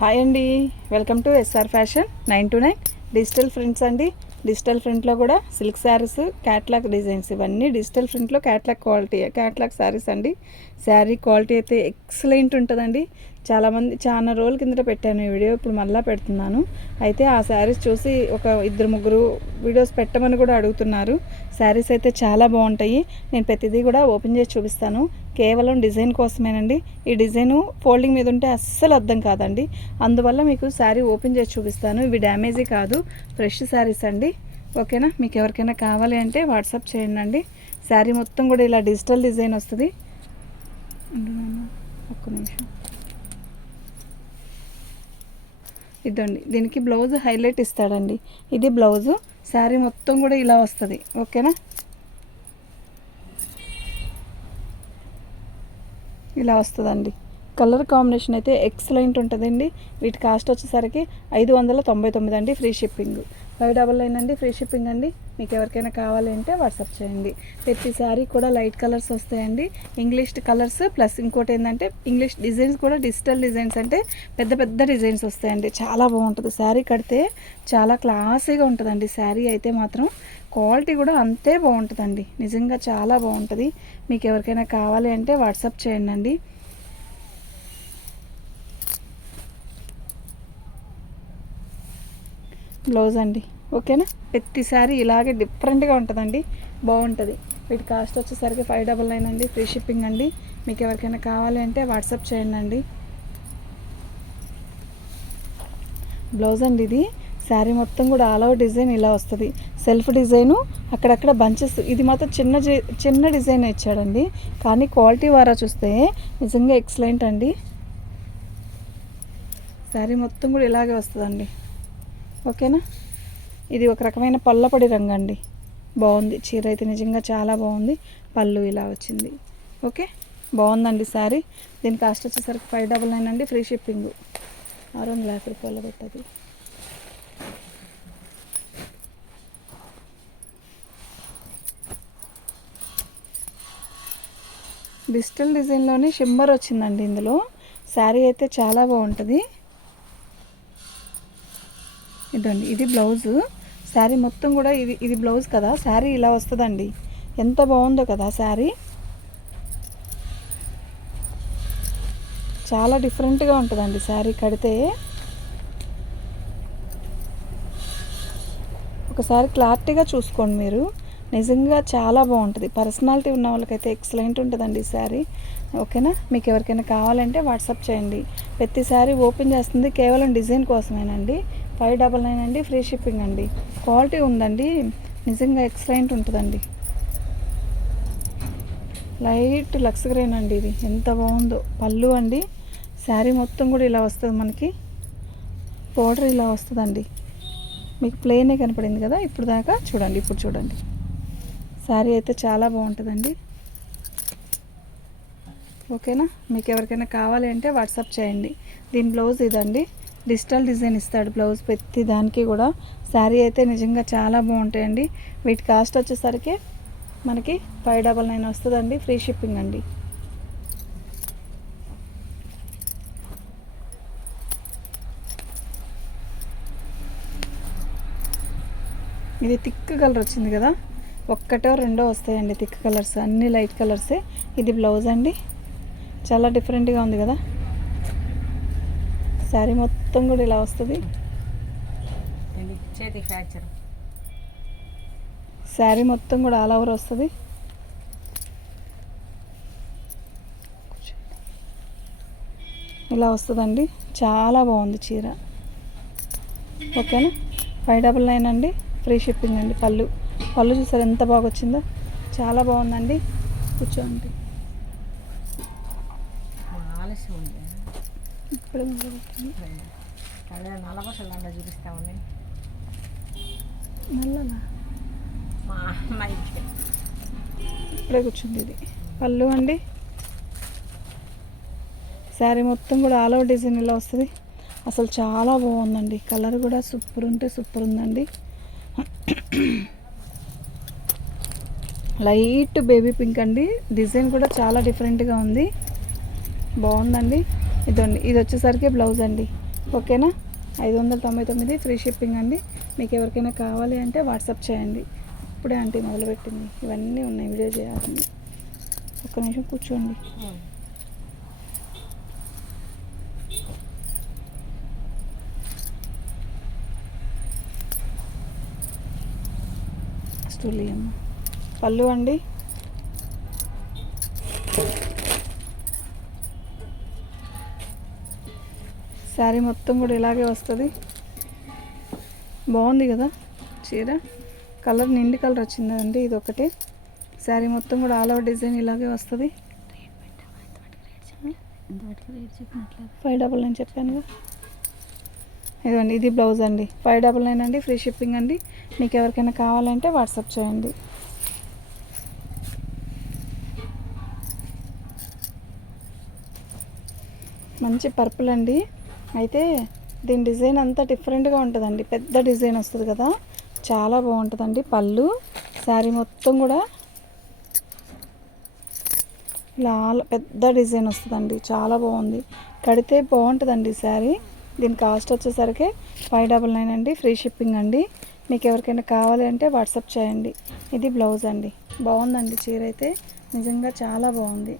Hi అండి, welcome to SR fashion 929 digital prints అండి. Digital ప్రింట్లో కూడా సిల్క్ శారీస్, క్యాట్లాగ్ డిజైన్స్ ఇవన్నీ డిజిటల్ ప్రింట్లో క్యాట్లాగ్ క్వాలిటీ, క్యాట్లాగ్ శారీస్ అండి. శారీ క్వాలిటీ అయితే ఎక్సలెంట్ ఉంటుందండి. చాలా రోజుల కిందట పెట్టాను ఈ వీడియో, ఇప్పుడు మళ్ళీ పెడుతున్నాను. అయితే ఆ శారీస్ చూసి ఒక ఇద్దరు ముగ్గురు వీడియోస్ పెట్టమని కూడా అడుగుతున్నారు. శారీస్ అయితే చాలా బాగుంటాయి. నేను ప్రతిదీ కూడా ఓపెన్ చేసి చూపిస్తాను. కేవలం డిజైన్ కోసమేనండి. ఈ డిజైను ఫోల్డింగ్ మీద ఉంటే అస్సలు అర్థం కాదండి. అందువల్ల మీకు శారీ ఓపెన్ చేసి చూపిస్తాను. ఇవి డ్యామేజీ కాదు, ఫ్రెష్ శారీస్ అండి. ఓకేనా? మీకు ఎవరికైనా కావాలి అంటే వాట్సాప్ చేయండి. శారీ మొత్తం కూడా ఇలా డిజిటల్ డిజైన్ వస్తుంది. ఒక్క నిమిషం. ఇదండి, దీనికి బ్లౌజ్ హైలైట్ ఇస్తాడండి. ఇది బ్లౌజు. శారీ మొత్తం కూడా ఇలా వస్తుంది. ఓకేనా? ఇలా వస్తుందండి. కలర్ కాంబినేషన్ అయితే ఎక్సలెంట్ ఉంటుందండి. వీటి కాస్ట్ వచ్చేసరికి 599 అండి, ఫ్రీ షిప్పింగ్. 599 అండి, ఫ్రీ షిప్పింగ్ అండి. మీకు ఎవరికైనా కావాలి అంటే వాట్సాప్ చేయండి. ప్రతి శారీ కూడా లైట్ కలర్స్ వస్తాయండి, ఇంగ్లీష్ కలర్స్. ప్లస్ ఇంకోటి ఏంటంటే ఇంగ్లీష్ డిజైన్స్ కూడా డిజిటల్ డిజైన్స్, అంటే పెద్ద పెద్ద డిజైన్స్ వస్తాయండి. చాలా బాగుంటుంది. శారీ కడితే చాలా క్లాసీగా ఉంటుందండి. శారీ అయితే మాత్రం క్వాలిటీ కూడా అంతే బాగుంటుందండి. నిజంగా చాలా బాగుంటుంది. మీకు ఎవరికైనా కావాలి అంటే వాట్సాప్ చేయండి. బ్లౌజ్ అండి. ఓకేనా? ప్రతిసారి ఇలాగే డిఫరెంట్గా ఉంటుందండి, బాగుంటుంది. వీటి కాస్ట్ వచ్చేసరికి 599 అండి, ఫ్రీ షిప్పింగ్ అండి. మీకు ఎవరికైనా కావాలి అంటే వాట్సాప్ చేయండి. బ్లౌజ్ అండి. ఇది శారీ మొత్తం కూడా ఆల్ ఓవర్ డిజైన్ ఇలా వస్తుంది. సెల్ఫ్ డిజైను, అక్కడక్కడ బంచెస్. ఇది మాత్రం చిన్న డిజైన్ ఇచ్చాడండి, కానీ క్వాలిటీ వారా చూస్తే నిజంగా ఎక్సలెంట్ అండి. శారీ మొత్తం కూడా ఇలాగే వస్తుందండి. ఓకేనా? ఇది ఒక రకమైన పల్లపొడి రంగు అండి. బాగుంది. చీర అయితే నిజంగా చాలా బాగుంది. పళ్ళు ఇలా వచ్చింది. ఓకే, బాగుందండి శారీ. దీని కాస్ట్ వచ్చేసరికి 599 అండి, ఫ్రీ షిప్పింగ్. 650 రూపాయలు పెట్టది. డిజిటల్ డిజైన్లోనే షిమ్మర్ వచ్చిందండి ఇందులో. శారీ అయితే చాలా బాగుంటుంది. ఇదండి, ఇది బ్లౌజు. శారీ మొత్తం కూడా ఇది బ్లౌజ్ కదా. శారీ ఇలా వస్తుందండి. ఎంత బాగుందో కదా శారీ. చాలా డిఫరెంట్గా ఉంటుందండి శారీ కడితే. ఒకసారి క్లారిటీగా చూసుకోండి మీరు. నిజంగా చాలా బాగుంటుంది. పర్సనాలిటీ ఉన్న వాళ్ళకైతే ఎక్సలెంట్ ఉంటుందండి ఈ శారీ. ఓకేనా? మీకు ఎవరికైనా కావాలంటే వాట్సాప్ చేయండి. ప్రతి శారీ ఓపెన్ చేస్తుంది కేవలం డిజైన్ కోసమేనండి. 599 అండి, ఫ్రీ షిప్పింగ్ అండి. క్వాలిటీ ఉందండి, నిజంగా ఎక్సలెంట్ ఉంటుందండి. లైట్ లక్స్ గ్రీన్ అండి. ఇది ఎంత బాగుందో. పళ్ళు అండి. శారీ మొత్తం కూడా ఇలా వస్తుంది. మనకి బోర్డర్ ఇలా వస్తుందండి. మీకు ప్లెయినే కనపడింది కదా ఇప్పుడు దాకా. చూడండి, ఇప్పుడు చూడండి. శారీ అయితే చాలా బాగుంటుందండి. ఓకేనా? మీకు ఎవరికైనా కావాలి అంటే వాట్సాప్ చేయండి. దీని బ్లౌజ్ ఇదండి. డిజిటల్ డిజైన్ ఇస్తాడు బ్లౌజ్ ప్రతి దానికి కూడా. శారీ అయితే నిజంగా చాలా బాగుంటాయండి. వీటి కాస్ట్ వచ్చేసరికి మనకి 599 వస్తుందండి, ఫ్రీ షిప్పింగ్ అండి. ఇది థిక్ కలర్ వచ్చింది కదా. ఒక్కటో రెండో వస్తాయండి థిక్ కలర్స్, అన్ని లైట్ కలర్సే. ఇది బ్లౌజ్ అండి. చాలా డిఫరెంట్గా ఉంది కదా. శారీ మొత్తం కూడా ఇలా వస్తుంది. శారీ మొత్తం కూడా ఆల్ ఓవర్ వస్తుంది. ఇలా వస్తుందండి. చాలా బాగుంది చీర. ఓకేనా? 599 అండి, ఫ్రీ షిప్పింగ్ అండి. పళ్ళు చూసారు ఎంత బాగా వచ్చిందో. చాలా బాగుందండి. కూర్చోండి. ఇప్పుడే ఇప్పుడే కూర్చుంది. ఇది పళ్ళు అండి. శారీ మొత్తం కూడా ఆల్ ఓవర్ డిజైన్ ఇలా వస్తుంది. అసలు చాలా బాగుందండి. కలర్ కూడా సూపర్ ఉంటే సూపర్ ఉందండి. లైట్ బేబీ పింక్ అండి. డిజైన్ కూడా చాలా డిఫరెంట్గా ఉంది, బాగుందండి. ఇదండి, ఇది వచ్చేసరికి బ్లౌజ్ అండి. ఓకేనా. 599 ఫ్రీ షిప్పింగ్ అండి. మీకు ఎవరికైనా కావాలి అంటే వాట్సాప్ చేయండి. ఇప్పుడే ఆంటీ మొదలుపెట్టింది, ఇవన్నీ ఉన్నాయి వీడియో చేయాల్సింది. ఒక్క నిమిషం కూర్చోండి. స్టూలియమ్మ పళ్ళు అండి. శారీ మొత్తం కూడా ఇలాగే వస్తుంది. బాగుంది కదా చీర. కలర్ నిండి కలర్ వచ్చిందండి ఇది ఒకటి. శారీ మొత్తం కూడా ఆల్ ఓవర్ డిజైన్ ఇలాగే వస్తుంది. 599 చెప్పానుగా. ఇదండి, ఇది బ్లౌజ్ అండి. 599 అండి, ఫ్రీ షిప్పింగ్ అండి. మీకు ఎవరికైనా కావాలంటే వాట్సాప్ చేయండి. మంచి పర్పుల్ అండి. అయితే దీని డిజైన్ అంతా డిఫరెంట్గా ఉంటుందండి. పెద్ద డిజైన్ వస్తుంది కదా, చాలా బాగుంటుందండి. పళ్ళు శారీ మొత్తం కూడా ఇలా పెద్ద డిజైన్ వస్తుందండి, చాలా బాగుంది. కడితే బాగుంటుందండి శారీ. దీని కాస్ట్ వచ్చేసరికి 599 అండి, ఫ్రీ షిప్పింగ్ అండి. మీకు ఎవరికైనా కావాలి అంటే వాట్సాప్ చేయండి. ఇది బ్లౌజ్ అండి. బాగుందండి చీర అయితే, నిజంగా చాలా బాగుంది.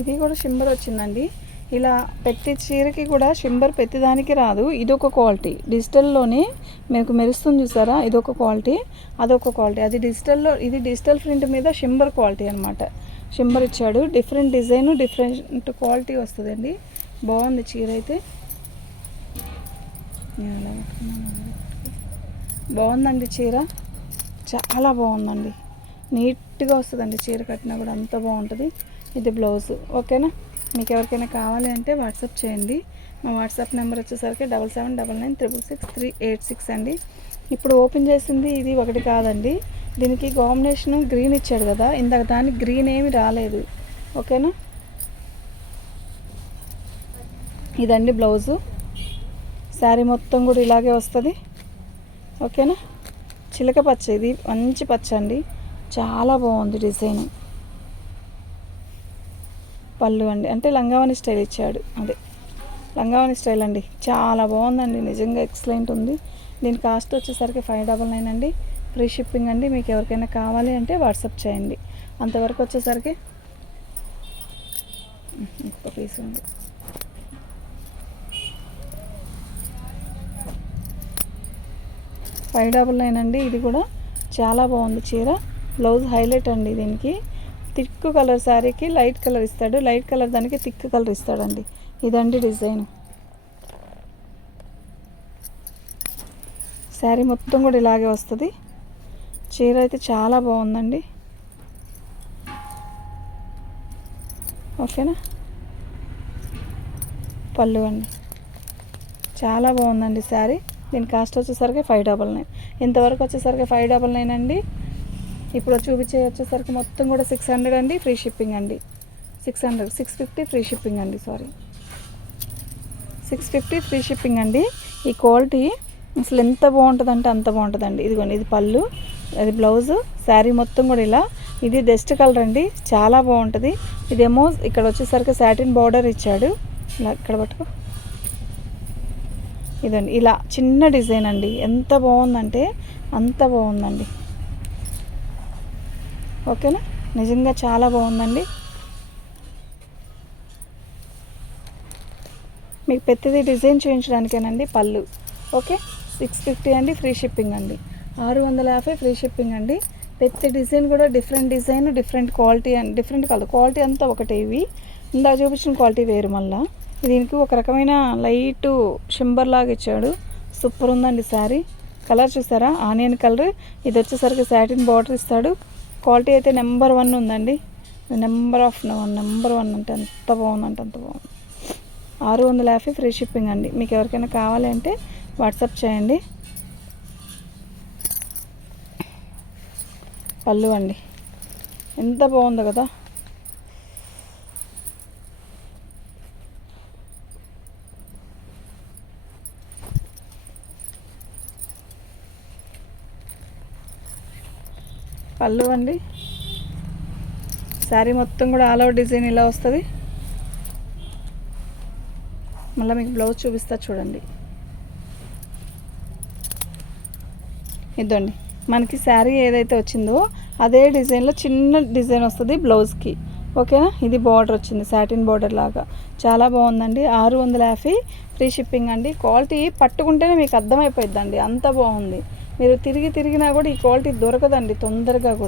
ఇది కూడా షిమ్మర్ వచ్చిందండి. ఇలా ప్రతి చీరకి కూడా షిమ్మర్ ప్రతిదానికి రాదు. ఇదొక క్వాలిటీ, డిజిటల్లోనే మీకు మెరుస్తుంది చూసారా, ఇదొక క్వాలిటీ, అదొక క్వాలిటీ. అది డిజిటల్లో, ఇది డిజిటల్ ప్రింట్ మీద షిమ్మర్ క్వాలిటీ అనమాట. షిమ్మర్ ఇచ్చాడు, డిఫరెంట్ డిజైన్, డిఫరెంట్ క్వాలిటీ వస్తుందండి. బాగుంది చీర అయితే, బాగుందండి చీర, చాలా బాగుందండి. నీట్గా వస్తుందండి చీర కట్టినా కూడా, అంత బాగుంటుంది. ఇది బ్లౌజ్. ఓకేనా. మీకు ఎవరికైనా కావాలి అంటే వాట్సాప్ చేయండి. మా వాట్సాప్ నెంబర్ వచ్చేసరికి 7799966386 అండి. ఇప్పుడు ఓపెన్ చేసింది ఇది ఒకటి కాదండి. దీనికి కాంబినేషన్ గ్రీన్ ఇచ్చాడు కదా, ఇందాక దానికి గ్రీన్ ఏమి రాలేదు. ఓకేనా. ఇదండి బ్లౌజు. శారీ మొత్తం కూడా ఇలాగే వస్తుంది. ఓకేనా. చిలక పచ్చ, ఇది మంచి పచ్చ అండి, చాలా బాగుంది డిజైన్. పళ్ళు అండి, అంటే లంగావని స్టైల్ ఇచ్చాడు, అదే లంగావని స్టైల్ అండి, చాలా బాగుందండి, నిజంగా ఎక్సలెంట్ ఉంది. దీని కాస్ట్ వచ్చేసరికి 599 అండి, ఫ్రీ షిప్పింగ్ అండి. మీకు ఎవరికైనా కావాలి అంటే వాట్సాప్ చేయండి. అంతవరకు వచ్చేసరికి ఇంకో పీస్ ఉంది. $599 అండి. ఇది కూడా చాలా బాగుంది చీర. బ్లౌజ్ హైలైట్ అండి. దీనికి థిక్ కలర్ శారీకి లైట్ కలర్ ఇస్తాడు, లైట్ కలర్ దానికి థిక్ కలర్ ఇస్తాడండి. ఇదండి డిజైన్. శారీ మొత్తం కూడా ఇలాగే వస్తుంది. చీర అయితే చాలా బాగుందండి. ఓకేనా. పళ్ళు అండి, చాలా బాగుందండి శారీ. దీని కాస్ట్ వచ్చేసరికి 599. ఇంతవరకు వచ్చేసరికి 599 అండి. ఇప్పుడు చూపించే వచ్చేసరికి మొత్తం కూడా 600 అండి, ఫ్రీ షిప్పింగ్ అండి. 650 ఫ్రీ షిప్పింగ్ అండి, సారీ 650 ఫ్రీ షిప్పింగ్ అండి. ఈ క్వాలిటీ అసలు ఎంత బాగుంటుందంటే అంత బాగుంటుందండి. ఇదిగోండి, ఇది పళ్ళు, అది బ్లౌజు, శారీ మొత్తం కూడా ఇలా. ఇది డస్ట్ కలర్ అండి, చాలా బాగుంటుంది. ఇదేమో ఇక్కడ వచ్చేసరికి సాటిన్ బార్డర్ ఇచ్చాడు, ఇలా ఇక్కడ పట్టుకో. ఇదండి ఇలా చిన్న డిజైన్ అండి, ఎంత బాగుందంటే అంత బాగుందండి. ఓకేనా. నిజంగా చాలా బాగుందండి. మీకు ప్రతిదీ డిజైన్ చేయించడానికేనండి. పళ్ళు ఓకే. 650 అండి, ఫ్రీ షిప్పింగ్ అండి. 650 ఫ్రీ షిప్పింగ్ అండి. ప్రతి డిజైన్ కూడా different design, different quality and different colour. Quality అంతా ఒకటే. ఇవి ఇందా చూపించిన క్వాలిటీ వేరు. మళ్ళీ దీనికి ఒక రకమైన లైట్ షింబర్ లాగా ఇచ్చాడు, సూపర్ ఉందండి శారీ. కలర్ చూసారా, ఆనియన్ కలర్. ఇది వచ్చేసరికి సాటిన్ బార్డర్ ఇస్తాడు. క్వాలిటీ అయితే నెంబర్ 1 ఉందండి. నెంబర్ 1 అంటే ఎంత బాగుందంటే అంత బాగుంది. 650 ఫ్రీ షిప్పింగ్ అండి. మీకు ఎవరికైనా కావాలి అంటే వాట్సాప్ చేయండి. పళ్ళు అండి, ఎంత బాగుందో కదా. పళ్ళు అండి. శారీ మొత్తం కూడా ఆల్ ఓవర్ డిజైన్ ఇలా వస్తుంది. మళ్ళీ మీకు బ్లౌజ్ చూపిస్తా చూడండి. ఇదండి మనకి శారీ ఏదైతే వచ్చిందో అదే డిజైన్లో చిన్న డిజైన్ వస్తుంది బ్లౌజ్కి. ఓకేనా, ఇది బార్డర్ వచ్చింది సాటిన్ బార్డర్ లాగా, చాలా బాగుందండి. 650 ఫ్రీ షిప్పింగ్ అండి. క్వాలిటీ పట్టుకుంటేనే మీకు అర్థమైపోద్దండి, అంత బాగుంది. మీరు తిరిగినా కూడా ఈ క్వాలిటీ దొరకదండి తొందరగా కూడా.